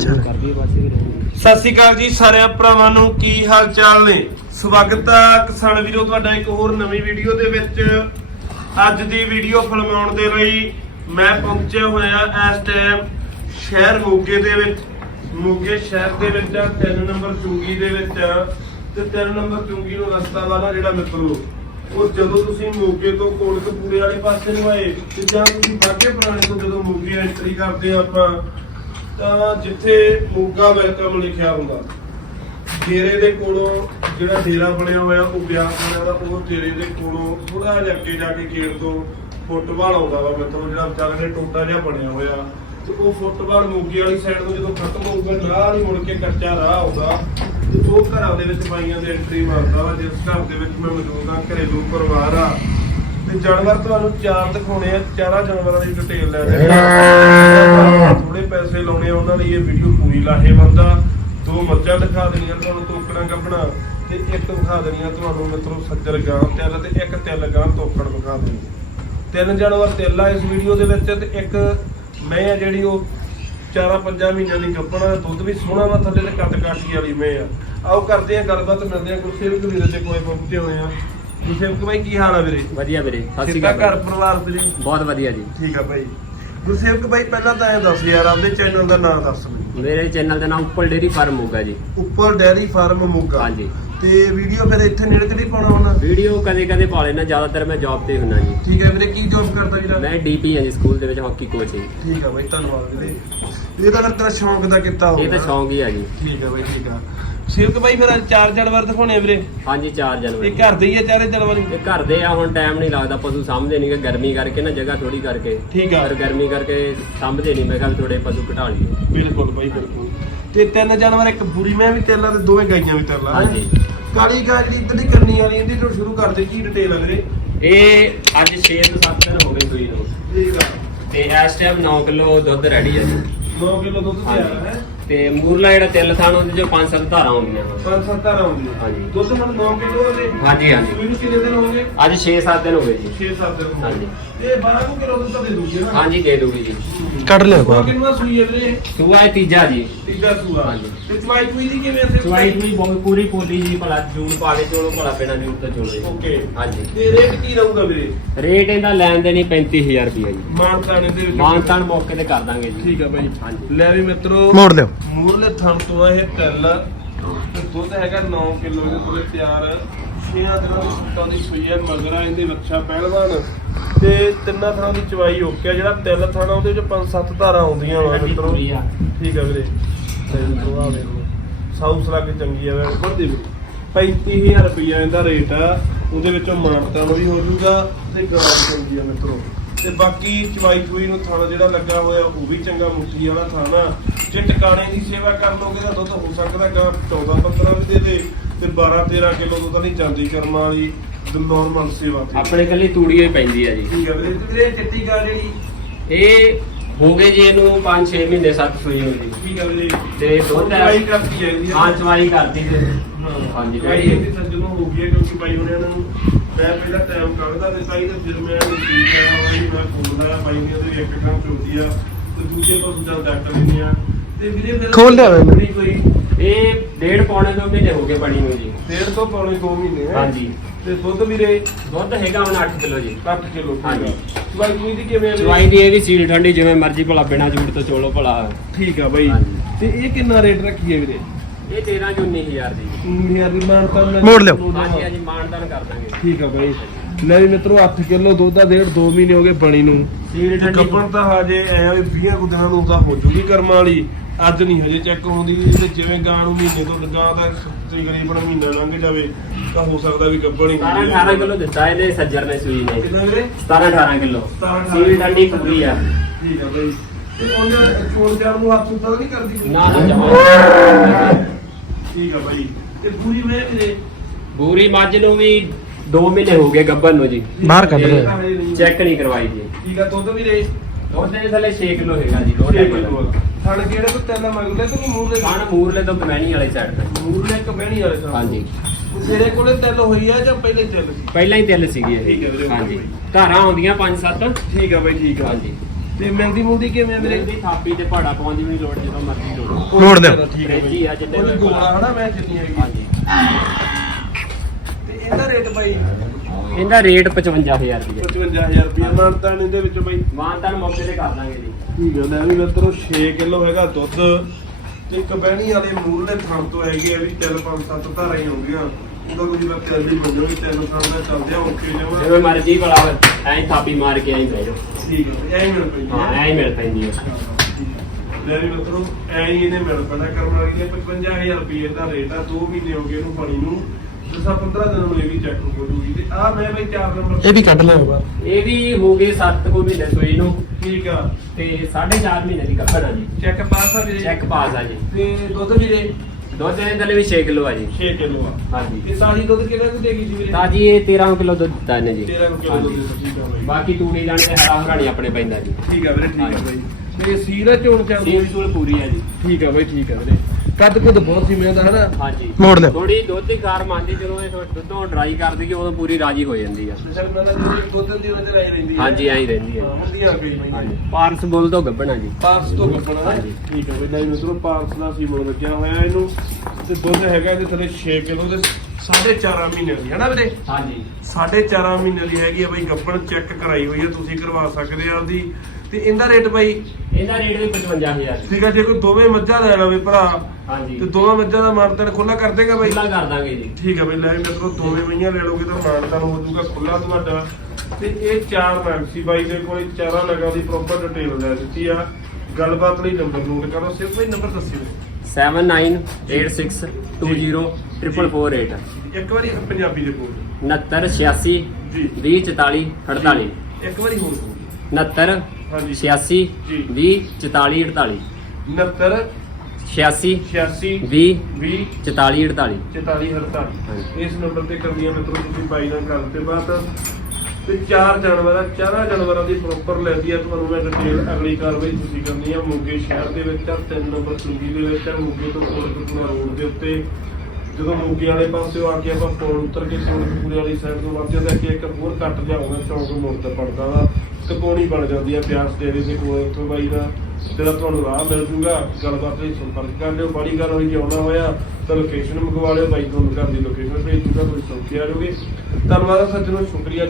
ਸਤਿ ਸ਼੍ਰੀ ਅਕਾਲ ਜੀ ਸਾਰਿਆਂ ਭਰਾਵਾਂ ਨੂੰ, ਕੀ ਹਾਲ ਚਾਲ ਨੇ? ਸਵਾਗਤ ਹੈ ਕਿਸਾਨ ਵੀਰੋ, ਤੁਹਾਡਾ ਇੱਕ ਹੋਰ ਨਵੀਂ ਵੀਡੀਓ ਦੇ ਵਿੱਚ। ਅੱਜ ਦੀ ਵੀਡੀਓ ਫਿਲਮਾਉਣ ਦੇ ਲਈ ਮੈਂ ਪਹੁੰਚਿਆ ਹੋਇਆ ਇਸ ਟਾਈਮ ਸ਼ਹਿਰ ਮੋਗੇ ਦੇ ਵਿੱਚ। ਮੋਗੇ ਸ਼ਹਿਰ ਦੇ ਵਿੱਚ 3 ਨੰਬਰ ਚੁੰਗੀ ਦੇ ਵਿੱਚ ਤੇ 3 ਨੰਬਰ ਚੁੰਗੀ ਨੂੰ ਰਸਤਾ ਵਾਲਾ ਜਿਹੜਾ ਮਿੱਤਰੋ, ਉਹ ਜਦੋਂ ਤੁਸੀਂ ਮੋਗੇ ਤੋਂ ਕੋਟਕਪੂਰੇ ਵਾਲੇ ਪਾਸੇ ਨੂੰ ਆਏ, ਤੇ ਜਾਂ ਤੁਸੀਂ ਬਾਗੇ ਪੁਰਾਣੇ ਤੋਂ ਜਦੋਂ ਮੋਗੇ ਐਂਟਰੀ ਕਰਦੇ ਆਪਾਂ ਤਾਂ ਜਿੱਥੇ ਮੋਗਾ ਵੈਲਕਮ ਲਿਖਿਆ ਹੁੰਦਾ, ਡੇਰੇ ਦੇ ਕੋਲੋਂ ਜਿਹੜਾ ਡੇਰਾ ਬਣਿਆ ਹੋਇਆ, ਉਹ ਵਿਆਹ ਬਣਿਆ ਦਾ ਉਹ ਡੇਰੇ ਦੇ ਕੋਲੋਂ ਥੋੜਾ ਜਿਹਾ ਅੱਗੇ ਜਾ ਕੇ ਖੇਤ ਤੋਂ ਫੁੱਟਬਾਲ ਆਉਂਦਾ ਵਾ, ਮਤਲਬ ਜਿਹੜਾ ਵਿਚਾਰੇ ਨੇ ਟੋਟਾ ਜਿਹਾ ਬਣਿਆ ਹੋਇਆ। ਤੇ ਉਹ ਫੁੱਟਬਾਲ ਮੋਗੇ ਵਾਲੀ ਸਾਈਡ ਤੋਂ ਜਦੋਂ ਖਤਮ ਹੋਊਗਾ ਨਾਲ ਹੀ ਮੁੜ ਕੇ ਕੱਚਾ ਰਾਹ ਆਉਂਦਾ, ਤੇ ਉਹ ਘਰਾਂ ਦੇ ਵਿੱਚ ਬਾਈਆਂ ਦੇ ਐਂਟਰੀ ਮਾਰਦਾ ਵਾ, ਜਿਸ ਘਰ ਦੇ ਵਿੱਚ ਮੈਂ ਮੌਜੂਦ ਹਾਂ, ਘਰੇਲੂ ਪਰਿਵਾਰ ਆ। ਤੇ ਜਾਨਵਰ ਤੁਹਾਨੂੰ ਚਾਰ ਦਿਖਾਉਣੇ ਆ ਚਾਰਾਂ ਜਾਨਵਰਾਂ ਦੀ ਡਿਟੇਲ ਲੈ ਰਹੇ ਥੋੜੇ ਪੈਸੇ ਲਾਉਣੇ ਆ ਉਹਨਾਂ ਲਈ ਇਹ ਵੀਡੀਓ ਪੂਰੀ ਲਾਹੇਵੰਦ ਆ। ਦੋ ਮੱਝਾਂ ਦਿਖਾ ਦੇਣੀਆਂ ਤੁਹਾਨੂੰ ਤੋਕੜਾਂ ਕੱਢਣਾ ਤੇ ਇੱਕ ਦਿਖਾ ਦੇਣੀਆਂ ਤੁਹਾਨੂੰ ਮਿੱਤਰੋ ਸੱਜਰ ਗਾਂ ਤਿਲ ਤੇ ਇੱਕ ਤਿਲ ਗਾਂ ਤੋਕੜ ਦਿਖਾ ਦੇਣੀ। ਤਿੰਨ ਜਾਨਵਰ ਤਿਲ ਆ ਇਸ ਵੀਡੀਓ ਦੇ ਵਿੱਚ ਤੇ ਇੱਕ ਮੈਂ ਆ ਜਿਹੜੀ ਉਹ ਚਾਰਾਂ ਪੰਜਾਂ ਮਹੀਨਿਆਂ ਦੀ ਗੱਭਣ ਦੁੱਧ ਵੀ ਸੋਹਣਾ ਵਾ ਥੱਲੇ ਤੇ ਕੱਟ ਕਾਟੀ ਵਾਲੀ ਮੈਂ ਆ। ਆਓ ਕਰਦੇ ਆ ਗੱਲਬਾਤ ਮਿਲਦੇ ਆ ਗੁਰਸੇਵਕ ਵੀਰੇ ਦੇ ਕੋਲੇ ਪਹੁੰਚੇ ਹੋਏ ਆ। ਗੁਰਸੇਵਕ ਬਾਈ ਕੀ ਹਾਲ ਆ ਵੀਰੇ? ਵਧੀਆ ਵੀਰੇ ਸਤਿ ਸ਼੍ਰੀ ਸਿੱਧਾ ਅਕਾਲ ਘਰ ਪਰਿਵਾਰ ਵੀਰੇ ਬਹੁਤ ਵਧੀਆ ਜੀ। ਠੀਕ ਆ ਭਾਈ ਗੁਰਸੇਵਕ ਬਾਈ ਪਹਿਲਾਂ ਤਾਂ ਇਹ ਦੱਸ ਯਾਰ ਆਪਦੇ ਚੈਨਲ ਦਾ ਨਾਮ ਦੱਸ ਮੈਨੂੰ। ਮੇਰੇ ਚੈਨਲ ਦਾ ਨਾਮ ਉੱਪਰ ਡੇਰੀ ਫਾਰਮ ਹੋਗਾ ਜੀ। ਉੱਪਰ ਡੈਰੀ ਫਾਰਮ ਮੋਗਾ। ਹਾਂਜੀ। ਤੇ ਵੀਡੀਓ ਫਿਰ ਇੱਥੇ ਨੇੜੇ ਤੇੜੇ ਪਾਉਣਾ ਹੁੰਦਾ ਵੀਡੀਓ ਕਦੇ ਕਦੇ ਪਾ ਲੈਣਾ ਜ਼ਿਆਦਾਤਰ ਮੈਂ ਜੌਬ ਤੇ ਹੁੰਨਾ ਜੀ। ਠੀਕ ਹੈ ਵੀਰੇ ਕੀ ਜੌਬ ਕਰਦਾ ਜਿਹੜਾ? ਮੈਂ ਡੀਪੀ ਹਾਂ ਜੀ ਸਕੂਲ ਦੇ ਵਿੱਚ ਹਾਕੀ ਕੋਚ ਹਾਂ ਜੀ। ਠੀਕ ਆ ਬਾਈ ਧੰਨਵਾਦ ਵੀਰੇ। ਇਹ ਤਾਂ ਫਿਰ ਤੇਰਾ ਸ਼ੌਂਕ ਦਾ ਕੀਤਾ ਹੋਊਗਾ ਇਹ ਤਾਂ ਸ਼ੌਂਕ ਹੀ ਆ ਜੀ। ਠੀਕ ਆ ਬਾਈ ਠੀਕ ਆ। ਸੇਵਕ ਬਾਈ ਫਿਰ ਅੱਜ ਚਾਰ ਜਾਨਵਰ ਦਿਖਾਉਣੇ ਆ ਵੀਰੇ। ਹਾਂਜੀ 4 ਜਨਵਰੀ। ਇਹ ਘਰ ਦੇ ਹੀ ਆ ਚਾਰੇ ਜਾਨਵਰ? ਇਹ ਘਰ ਦੇ ਆ ਹੁਣ ਟਾਈਮ ਨਹੀਂ ਲੱਗਦਾ ਪਸ਼ੂ ਸਾਂਭਦੇ ਨਹੀਂ ਗੇ ਗਰਮੀ ਕਰਕੇ ਨਾ ਜਗ੍ਹਾ ਥੋੜੀ ਕਰਕੇ। ਠੀਕ ਆ। ਪਰ ਗਰਮੀ ਕਰਕੇ ਸਾਂਭਦੇ ਨਹੀਂ ਮੈਂ ਕਿਹਾ ਵੀ ਥੋੜੇ ਪਸ਼ੂ ਘਟਾ ਲਈਏ। ਬਿਲਕੁਲ ਬਾਈ ਬਿਲਕੁਲ। ਤੇ ਤਿੰਨ ਜਾਨਵਰ ਇੱਕ ਬੁਰੀ ਮੈਂ ਵੀ ਤੇਲਾ ਤੇ ਦੋਵੇਂ ਗਾਈਆਂ ਵੀ ਤੇਲਾ ਹਾਂਜੀ। ਕਾਲੀ ਗਾਂ ਜਿਹੜੀ ਇੱਧਰ ਦੀ ਕਰਨੀ ਵਾਲੀ ਇਹਦੀ ਤੋਂ ਸ਼ੁਰੂ ਕਰਦੇ ਕੀ ਡਿਟੇਲ ਆ ਵੀਰੇ? ਇਹ ਅੱਜ 6 ਤੋਂ 7 ਦਿਨ ਹੋ ਗਏ ਸੂਈ ਨੂੰ। ਠੀਕ ਆ। ਤੇ ਇਸ ਟਾਈਮ 9 ਕਿਲੋ ਦੁੱਧ ਰੈਡੀ ਹੈ ਜੀ। 9 ਕਿਲੋ ਦੁੱਧ ਤਿਆਰ ਹੈ ਹਾਂਜੀ। ਤੇ ਮੂਰਲਾ ਜਿਹੜਾ ਤਿੰਨ ਥਾਣ ਉਹਦੇ ਚੋਂ 5-7 ਧਾਰਾਂ ਆਉਂਦੀਆਂ ਵਾ। ਪੰਜ ਸੱਤ ਧਾਰਾਂ ਆਉਂਦੀਆਂ ਹਾਂਜੀ। ਦੁੱਧ ਹੁਣ 9 ਕਿਲੋ ਦੇ ਹਾਂਜੀ ਹਾਂਜੀ। ਸੂਈ ਨੂੰ ਕਿੰਨੇ ਦਿਨ ਹੋ ਗਏ? ਅੱਜ 6-7 ਦਿਨ ਹੋ ਗਏ ਜੀ। 6-7 ਦਿਨ ਹੋ ਹਾਂਜੀ। ਗਏ ਇਹ 12 ਕਿਲੋ ਦੁੱਧ ਤਾਂ ਦੇ ਦੂਗੀ ਨਾ। ਹਾਂਜੀ ਦੇ ਦੂਗੀ ਜੀ। ਕੱਢ ਲਿਆ ਬਾਹਰ। ਕਿੰਨਾ ਸੂਈ ਹੈ ਵੀਰੇ? ਸੂਆ ਹੈ ਤੀਜਾ ਜੀ। ਤੀਜਾ ਸੂਆ। ਹਾਂਜੀ। ਤੇ ਚਵਾਈ ਚੂਈ ਦੀ ਕਿਵੇਂ ਸੇ ਸਵਾਈ ਵੀ ਬਹੁਤ ਪੂਰੀ ਪੋਲੀ ਜੀ ਭਲਾ ਜੂਨ ਪਾ ਕੇ ਚੋਲੋ ਭਲਾ ਪੈਣਾ ਜੂਨ ਤੋਂ ਚੋਲੋ ਓਕੇ। ਹਾਂਜੀ। ਤੇ ਰੇਟ ਕੀ ਰਹੂਗਾ ਵੀਰੇ? ਰੇਟ ਇਹਦਾ ਲੈਣ ਦੇ ਨਹੀਂ 35000 ਰੁਪਏ ਜੀ। ਮਾਨਤਾਨੇ ਦੇ ਵਿੱਚ। ਮਾਨਤਾਨ ਮੌਕੇ ਤੇ ਕਰ ਦਾਂਗੇ ਜੀ। ਠੀਕ ਆ ਬਾਈ ਹਾਂਜੀ। ਲੈ ਵੀ ਮਿੱਤਰੋ। ਮੋੜ ਲਿਓ। ਮੂਰਲੇ ਥਣ ਤੋਂ ਆ ਇਹ ਤਿਲ ਤੇ ਦੁੱਧ ਹੈਗਾ 9 ਕਿਲੋ ਦੇ ਕੋਲੇ ਤਿਆਰ। 6 ਦਿਨਾਂ ਦੀ ਸੁੱਟਾਂ ਦੀ ਸੂਈ ਹੈ ਮਗਰਾ ਇਹਦੇ ਵੱਛਾ ਪਹਿਲਵਾਨ। ਤੇ ਤਿੰਨਾਂ ਥਣਾਂ ਦੀ ਚਵਾਈ ਹੋ ਗਿਆ ਜਿਹੜਾ ਤਿਲ ਥਾਣਾ ਉਹਦੇ ਵਿੱਚ 5-7 ਧਾਰਾਂ ਆਉਂਦੀਆਂ ਵਾ ਮਿੱਤਰੋ। ਆ। ਠੀਕ ਆ ਵੀਰੇ। ਆ ਸਾਊਸ ਲੱਗ ਚੰਗੀ ਆ ਵੇ। ਵੱਡੀ 35000 ਰੁਪਈਆ ਇਹਦਾ ਰੇਟ ਆ ਉਹਦੇ ਵਿੱਚੋਂ ਮਾਨਤਾ ਨੂੰ ਵੀ ਹੋ ਜਾਊਗਾ ਤੇ ਗਾਂ ਵੀ ਚੰਗੀ ਆ ਮਿੱਤਰੋ। ਤੇ ਬਾਕੀ ਚਵਾਈ ਚੂਈ ਨੂੰ ਥਾਣਾ ਜਿਹੜਾ ਲੱਗਾ ਹੋਇਆ ਉਹ ਵੀ ਚੰਗਾ ਮੁੱਠੀ ਵਾਲਾ ਥਾਣਾ। ਜੇ ਟਿਕਾਣੇ ਦੀ ਸੇਵਾ ਕਰ ਲੋਗੇ ਤਾਂ ਦੁੱਧ ਹੋ ਸਕਦਾ ਗਾਂ 14 15 ਵੀ ਦੇ ਦੇ ਤੇ 12 13 ਕਿਲੋ ਦੁੱਧ ਨਹੀਂ ਜਾਂਦੀ ਕਰਮਾਂ ਵਾਲੀ ਨਾਰਮਲ ਸੇਵਾ ਤੇ। ਆਪਣੇ ਕੱਲੀ ਤੂੜੀ ਹੀ ਪੈਂਦੀ ਆ ਜੀ। ਠੀਕ ਵੀਰੇ। ਤੇ ਵੀਰੇ ਚਿੱਟੀ ਗਾਂ ਜਿਹੜੀ ਇਹ ਹੋ ਗਏ ਜੀ ਇਹਨੂੰ 5-6 ਮਹੀਨੇ ਸੱਤ ਸੂਈ ਹੋਈ। ਜੀ ਠੀਕ ਆ ਵੀਰੇ। ਤੇ ਦੁੱਧ ਹੈ- ਚਵਾਈ ਕਰਤੀ ਜਾਂਦੀ ਹਾਂ ਚਵਾਈ ਕਰਦੀ ਜੀ। ਹਾਂਜੀ ਹਾਂਜੀ, ਭਾਈ। ਇਹਦੀ ਸੱਜਣ ਹੋ ਗਈ ਹੈ ਕਿਉਂਕਿ ਬਾਈ ਉਹਨੇ ਇਹਨਾਂ ਨੂੰ ਮੈਂ ਪਹਿਲਾਂ ਟਾਈਮ ਕੱਢਦਾ ਤੇ ਤਾਈ ਤੇ ਫਿਰ ਮੈਂ ਠੀਕ ਹੈ ਹੋਈ ਮੈਂ ਲਾਇਆ ਬਾਈ ਨੇ ਉਹਦੇ ਇੱਕ ਕੰਮ ਚੋਦੀ ਆ ਤੇ ਦੂਜੇ ਤੋਂ ਦੂਜਾ ਡਾਕਟਰ ਲੈਂਦੇ ਆ। ਤੇ ਵੀਰੇ ਫਿਰ ਖੋਲ ਲਿਆ ਮੈਨੂੰ। ਬੜੀ ਕੋਈ ਇਹ ਡੇਢ ਪੌਣੇ ਦੋ ਮਹੀਨੇ ਹੋ ਗਏ ਬਣੀ ਹੋਈ ਜੀ। ਡੇਢ ਤੋਂ ਪੌਣੇ 2 ਮਹੀਨੇ ਹੈ। ਹਾਂਜੀ। ਤੇ ਦੁੱਧ ਵੀਰੇ? ਦੁੱਧ ਹੈਗਾ ਹੁਣ 8 ਕਿਲੋ ਜੀ। 8 ਕਿਲੋ ਹਾਂਜੀ। ਚਵਾਈ ਕੋਈ ਦੀ ਕਿਵੇਂ ਆ ਵੀਰੇ? ਚਵਾਈ ਦੀ ਇਹ ਵੀ ਸੀਲ ਠੰਡੀ ਜਿਵੇਂ ਮਰਜ਼ੀ ਭਲਾ ਬਿਨਾ ਜੂੜ ਤੋਂ ਚੋਲੋ ਭਲਾ। ਠੀਕ ਆ ਬਾਈ। ਹਾਂਜੀ। ਤੇ ਇਹ ਕਿੰਨਾ ਰੇਟ ਰੱਖੀ ਹੈ ਵੀਰੇ? ਇਹ 13 ਜੂਨ 19000 ਦੀ। 19000 ਦੀ ਮਾਨਤਾ ਨਾਲ ਮੋੜ ਲਿਓ। ਹਾਂਜੀ ਹਾਂਜੀ ਮਾਨਦਾਨ ਕਰ ਦਾਂਗੇ। ਠੀਕ ਆ ਬਾਈ। ਲੈ ਵੀ ਮਿੱਤਰੋ 8 ਕਿਲੋ ਦੁੱਧ ਦਾ ਡੇਢ 2 ਮਹੀਨੇ ਹੋ ਗਏ ਬਣੀ ਨੂੰ। ਸੀਲ ਤੇ ਠੰਡੀ ਕੱਪਣ ਤਾਂ ਹਜੇ ਐ ਵੀ 20 ਕੁ ਦਿਨਾਂ ਨੂੰ ਤਾਂ ਹੋ ਜੂਗੀ ਕਰਮਾਂ ਵਾਲੀ। ਅੱਜ ਨਹੀਂ ਹਜੇ ਚੈੱਕ ਹੁੰਦੀ ਤੇ ਜਿਵੇਂ ਗਾਂ ਨੂੰ ਮਹੀਨੇ ਤੋਂ ਗਾਂ ਦਾ ਤਕਰੀਬਨ ਮਹੀਨਾ ਲੰਘ ਜਾਵੇ ਤਾਂ ਹੋ ਸਕਦਾ ਵੀ ਗੱਬਣ ਹੀ 17 18 ਕਿਲੋ ਦਿੱਤਾ ਇਹਨੇ ਸੱਜਰ ਨੇ ਸੂਈ ਨੇ। ਕਿੰਨਾ ਵੀਰੇ? 17 18 ਕਿਲੋ। 17 ਸੀਲ ਠੰਡੀ ਪੂਰੀ ਆ। ਠੀਕ ਆ ਬਾਈ। ਤੇ ਉਹਨੇ ਚੋਣ ਜਾਨ ਨੂੰ ਹੱਥ ਉੱਤਾ ਨਹੀਂ ਕਰਦੀ। ਨਾ ਨਾ ਜਮਾ ਠੀਕ ਆ ਬਾਈ ਤੇ ਪੂਰੀ ਮੈਂ ਵੀਰੇ। ਪੂਰੀ ਮੱਝ ਨੂੰ ਵੀ 2 ਮਹੀਨੇ ਹੋ ਗਏ ਗੱਬਨ ਨੂੰ ਜੀ। ਬਾਹਰ ਕੱਢ ਲਿਆ ਚੈੱਕ ਨਹੀਂ ਕਰਵਾਈ ਜੀ। ਠੀਕ ਆ ਦੁੱਧ ਵੀਰੇ। ਉਹਦੇ ਦੇ ਥੱਲੇ 6 ਕਿਲੋ ਹੈਗਾ ਜੀ ਦੋ ਟਾਈਮ ਕਿਲੋ ਆ। ਥਣ ਕਿਹੜੇ ਤੋਂ ਤਿੰਨ ਮੰਗਦੇ ਤੇ ਮੂੰਹ ਦੇ ਖਾਣ ਮੂਰਲੇ ਤੋਂ ਕਮੈਣੀ ਵਾਲੀ ਸਾਈਡ ਤੇ। ਮੂਰਲੇ ਇੱਕ ਬਹਿਣੀ ਵਾਲੇ ਸਾਹ ਹਾਂਜੀ। ਤੇਰੇ ਕੋਲੇ ਤਿੰਨ ਹੋਈ ਆ ਜਾਂ ਪਹਿਲੇ ਚੱਲ ਸੀ? ਪਹਿਲਾਂ ਹੀ ਤਿਲ ਸੀਗੀ ਠੀਕ ਹੈ ਵੀਰੇ, ਇਹ ਹਾਂਜੀ। ਧਾਰਾਂ ਆਉਂਦੀਆਂ 5-7 ਠੀਕ ਆ ਬਾਈ ਠੀਕ ਆ। ਹਾਂਜੀ। ਤੇ ਮਿਲਦੀ ਮੁਲਦੀ ਕਿਵੇਂ ਆ ਵੀਰੇ? ਦੀ ਥਾਪੀ ਤੇ ਪਹਾੜਾ ਦੀ ਵੀ ਲੋੜ ਜਦੋਂ ਮਰਜ਼ੀ ਲੋੜ ਲੋੜ ਦਿਓ। ਠੀਕ ਹੈ ਹੀ ਆ ਜਿੱਦਾਂ ਉਹਦੀ ਗੋਲਾ ਹਨਾ ਮੈਂ ਜਿੰਨੀ ਹੈਗੀ। ਹਾਂਜੀ। ਤੇ ਇਹਦਾ ਰੇਟ ਬਾਈ? ਇਹਦਾ ਰੇਟ 55000 ਰੁਪਏ 55000 ਰੁਪਏ ਮਾਨਤਾ ਇਹਦੇ ਵਿੱਚ ਬਾਈ? ਮਾਨਤਾਨ ਮੌਕੇ ਤੇ ਕਰ ਦਾਂਗੇ ਜੀ। ਠੀਕ ਹੈ ਲੈ ਵੀ ਮਿੱਤਰੋ 6 ਕਿਲੋ ਹੈਗਾ ਦੁੱਧ। ਤੇ ਇੱਕ ਬਹਿਣੀ ਵਾਲੇ ਮੂਲ ਦੇ ਥਣ ਤੋਂ ਹੈਗੇ ਆ ਵੀ 3 5 7 ਧਾਰਾਂ ਹੀ ਆਉਂਦੀਆਂ। ਉਹਦਾ ਕੋਈ ਮੈਂ ਤਿੰਨ ਹੀ ਬੰਨੋ ਵੀ ਤਿੰਨ ਦਾ ਚੱਲਦੇ ਆ ਓਕੇ ਜਮਾ ਜਿਵੇਂ ਮਰਜ਼ੀ ਭਲਾ ਐਂ ਥਾਪੀ ਮਾਰ ਕੇ ਐਂ ਬਹਿ ਜਾਓ। ਠੀਕ ਹੈ ਐਂ ਮਿਲ ਪਈ ਹਾਂ ਐਂ ਮਿਲ ਪੈਂਦੀ ਹੈ ਲੈ ਵੀ ਮਿੱਤਰੋ ਐਂ ਹੀ ਇਹਨੇ ਮਿਲ ਪੈਣਾ ਕਰਮ ਵਾਲੀ ਨੇ। 55000 ਰੁਪਏ ਦਾ ਰੇਟ ਆ 2 ਮਹੀਨੇ ਹੋ ਗਏ ਇਹਨੂੰ ਪਾਣੀ ਨੂੰ। ਦਸਾਂ 15 ਦਿਨ ਨੂੰ ਇਹ ਵੀ ਚੈੱਕ ਹੋ ਜੂਗੀ ਤੇ ਆ ਮੈਂ ਬਈ 4 ਨੰਬਰ ਇਹ ਵੀ ਕੱਢ ਲਿਓ। ਬਾਹਰ ਇਹ ਵੀ ਹੋ ਗਏ 7 ਕੋ ਮਹੀਨੇ ਸੋਈ ਨੂੰ ਠੀਕ ਆ। ਤੇ 4.5 ਮਹੀਨੇ ਦੀ ਕੱਪੜਾ ਜੀ। ਚੈੱਕ ਪਾਸ ਆ ਵੀਰੇ ਚੈੱਕ ਪਾਸ ਆ ਜੀ। ਤੇ ਦੁੱਧ ਵੀਰੇ ਦੁੱਧ ਦੇ ਥੱਲੇ ਵੀ 6 ਕਿਲੋ ਆ ਜੀ। 6 ਕਿਲੋ ਆ। ਹਾਂਜੀ। ਤੇ ਸਾਜੀ ਦੁੱਧ ਕਿੰਨਾ ਕੁ ਦੇਗੀ ਜੀ ਵੀਰੇ? ਤਾਜੀ ਇਹ 13 ਕਿਲੋ ਦੁੱਧ ਦਿੱਤਾ ਇਹਨੇ ਜੀ। 13 ਕਿਲੋ ਦੁੱਧ ਹਾਂਜੀ। ਠੀਕ ਆ ਬਾਈ। ਬਾਕੀ ਤੂੜੀ ਜਾਣ ਤੇ ਹਰਾ ਹਰਾ ਨਹੀਂ ਆਪਣੇ ਪੈਂਦਾ ਜੀ। ਠੀਕ ਆ ਵੀਰੇ ਠੀਕ ਆ। ਬਾਈ। ਤੇ ਸੀਰਾ ਝੋਲ ਚੱਲਦੀ ਸੀਲ ਸੂਲ ਪੂਰੀ ਹੈ ਜੀ। ਠੀਕ ਆ ਬਾਈ ਠੀਕ ਆ ਵੀਰੇ। ਕੱਦ ਕੁੱਦ ਬਹੁਤ ਸੀ ਮਿਲਦਾ ਹਨਾ। ਹਾਂਜੀ। ਮੋੜ ਲਿਓ। ਥੋੜੀ ਦੁੱਧ ਦੀ ਕਾਰ ਮੰਨਦੀ ਜਦੋਂ ਇਹ ਦੁੱਧੋਂ ਡਰਾਈ ਕਰ ਦਈਏ ਉਦੋਂ ਪੂਰੀ ਰਾਜੀ ਹੋ ਜਾਂਦੀ ਆ। ਤੇ ਸਰ ਮੈਂ ਜਿਹੜੀ ਦੁੱਧ ਦੀ ਚ ਲਾਈ ਰਹਿੰਦੀ ਹੈ ਹਾਂਜੀ ਐਂ ਹੀ ਰਹਿੰਦੀ ਹਾਂ, ਹੈ ਵਧੀਆ ਗਈ ਹਾਂਜੀ। ਪਾਰਸ ਬੁੱਲ ਤੋਂ ਗੱਬਣਾ ਜੀ। ਪਾਰਸ ਤੋਂ ਕੱਪਣਾ ਹਾਂਜੀ। ਠੀਕ ਹੈ ਬਈ ਲੈ ਮਿੱਤਰੋ ਪਾਰਸ ਦਾ ਸੀ ਮੁੱਲ ਲੱਗਿਆ ਹੋਇਆ ਇਹਨੂੰ। ਤੇ ਦੁੱਧ ਹੈਗਾ ਇਹਦੇ ਥੱਲੇ 6 ਕਿਲੋ ਦੇ। 4.5 ਮਹੀਨੇ ਦੀ ਹੈ ਨਾ ਵੀਰੇ? ਹਾਂਜੀ। 4.5 ਮਹੀਨੇ ਦੀ ਹੈਗੀ ਆ ਬਈ ਗੱਪਣ ਚੈੱਕ ਕਰਾਈ ਹੋਈ ਹੈ ਤੁਸੀਂ ਕਰਵਾ ਸਕਦੇ ਆ ਉਹਦੀ। ਤੇ ਇਹਦਾ ਰੇਟ ਬਾਈ? ਇਹਦਾ ਰੇਟ ਵੀ 55000 ਠੀਕ ਆ ਜੇ ਕੋਈ ਦੋਵੇਂ ਮੱਝਾਂ ਲੈ ਲਵੇ ਭਰਾ ਹਾਂਜੀ। ਤੇ ਦੋਵਾਂ ਮੱਝਾਂ ਦਾ ਮਾਨਤਨ ਖੁੱਲਾ ਕਰ ਦੇਗਾ ਬਾਈ? ਖੁੱਲਾ ਕਰ ਦਾਂਗੇ ਜੀ। ਠੀਕ ਆ ਬਈ ਲੈ ਮਿੱਤਰੋ ਦੋਵੇਂ ਮਈਆਂ ਲੈ ਲੋਗੇ ਤਾਂ ਮਾਨਤਨ ਹੋ ਜਾਊਗਾ ਖੁੱਲਾ ਤੁਹਾਡਾ। ਤੇ ਇਹ ਚਾਰ ਮੈਕਸੀ ਬਾਈ ਦੇ ਕੋਲ ਚਾਰਾਂ ਲਗਾ ਦੀ ਪ੍ਰੋਪਰ ਡਿਟੇਲ ਲੈ ਦਿੱਤੀ ਆ। ਗੱਲਬਾਤ ਲਈ ਨੰਬਰ ਨੋਟ ਕਰੋ ਸਿਰਫ ਬਈ ਨੰਬਰ ਦੱਸਿਓ। 7986204448 ਇੱਕ ਵਾਰੀ ਪੰਜਾਬੀ ਦੇ ਬੋਲ 6986 ਜੀ। 2044 48 ਇੱਕ ਵਾਰੀ ਹੋਰ ਬੋਲ 69 ਹਾਂਜੀ। 86 ਜੀ। 20 44 69 86 86 20 20 44 48 44 48 ਹਾਂਜੀ। ਇਸ ਨੰਬਰ ਤੇ ਕਰਦੀਆਂ ਮਿੱਤਰੋ ਤੁਸੀਂ ਬਾਈ ਨਾਲ ਗੱਲ ਤੇ ਬਾਤ। ਤੇ ਚਾਰ ਜਾਨਵਰਾਂ ਚਾਰਾਂ ਜਾਨਵਰਾਂ ਦੀ ਪ੍ਰੋਪਰ ਲੈਂਦੀ ਆ। ਤੁਹਾਨੂੰ ਮੈਂ ਡਿਟੇਲ ਅਗਲੀ ਕਾਰਵਾਈ ਤੁਸੀਂ ਕਰਨੀ ਆ। ਮੋਗੇ ਸ਼ਹਿਰ ਦੇ ਵਿੱਚ ਆ ਤਿੰਨ ਨੰਬਰ ਚੁੰਗੀ ਦੇ ਵਿੱਚ ਆ। ਮੋਗੇ ਤੋਂ ਕੋਟਕਪੂਰਾ ਰੋਡ ਦੇ ਉੱਤੇ ਜਦੋਂ ਮੋਗੇ ਵਾਲੇ ਪਾਸੇ ਆ ਕੇ ਆਪਾਂ ਫੋਨ ਉਤਰ ਕੇ ਕੋਟਕਪੂਰੇ ਵਾਲੀ ਸਾਈਡ ਤੋਂ ਵੱਧ ਜਾਂਦਾ ਕਿ ਇੱਕ ਹੋਰ ਕੱਟ ਜਾਊਗਾ ਚੌਂਕ ਮੋੜ ਤੇ ਪੜਦਾ ਵਾ ਕਪੋਣੀ ਬਣ ਜਾਂਦੀ ਆ ਪਿਆਸ ਡੇਰੇ ਦੇ ਕੋਲ ਉੱਥੋਂ ਬਾਈ ਦਾ, ਜਿਹੜਾ ਤੁਹਾਨੂੰ ਰਾਹ ਮਿਲ ਜੂਗਾ, ਗੱਲਬਾਤ ਲਈ ਸੰਪਰਕ ਕਰ ਲਿਓ ਬੜੀ ਗੱਲ ਹੋਈ ਜੇ ਆਉਣਾ ਹੋਇਆ, ਤਾਂ ਲੋਕੇਸ਼ਨ ਮੰਗਵਾ ਲਿਓ, ਬਾਈ ਤੁਹਾਨੂੰ ਘਰ ਦੀ ਲੋਕੇਸ਼ਨ ਭੇਜ ਦੂਗਾ, ਤੁਸੀਂ ਸੌਖੇ ਆ ਜਾਓਗੇ। ਧੰਨਵਾਦ ਆ ਸੱਜਣੋ, ਸ਼ੁਕਰੀਆ